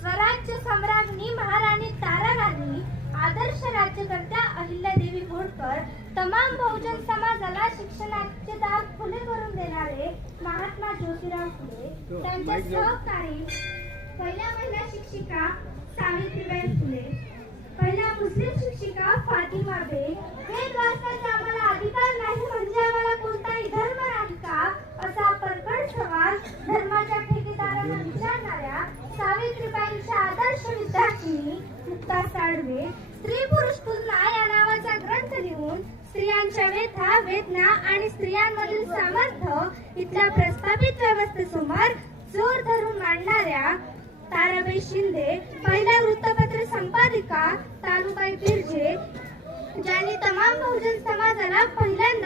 स्वराज्य सम्राज्ञी महाराणी तारा राणी आदर्श राज्यकर्त्या अहिल्यादेवी होळकर तमाम बहुजन समाजाला शिक्षणाचे दार खुले करून देणारे महात्मा ज्योतिराव फुले त्यांचे सहकारी पहिल्या महिला शिक्षिका सावित्रीबाई फुले पहिल्या मुस्लिम शिक्षिका फातिमा बेग वेद वाचण्याचा आम्हाला अधिकार नाही म्हणजे आम्हाला कोणताही धर्म नाही का? असा परखड सवाल धर्माच्या सावित्रीबाईंच्या आदर्श विद्यार्थिनी मुक्ता साळवे स्त्री पुरुष तुलना या नावाचा ग्रंथ लिहून स्त्रियांच्या व्यथा वेदना आणि स्त्रियांमधील सामर्थ्य इथल्या प्रस्थापित व्यवस्थेसमोर जोर धरून मांडणाऱ्या ताराबाई शिंदे पहिल्या वृत्तपत्र संपादिका तानुबाई बिर्जे ज्यांनी तमाम बहुजन समाजाला पहिल्यांदा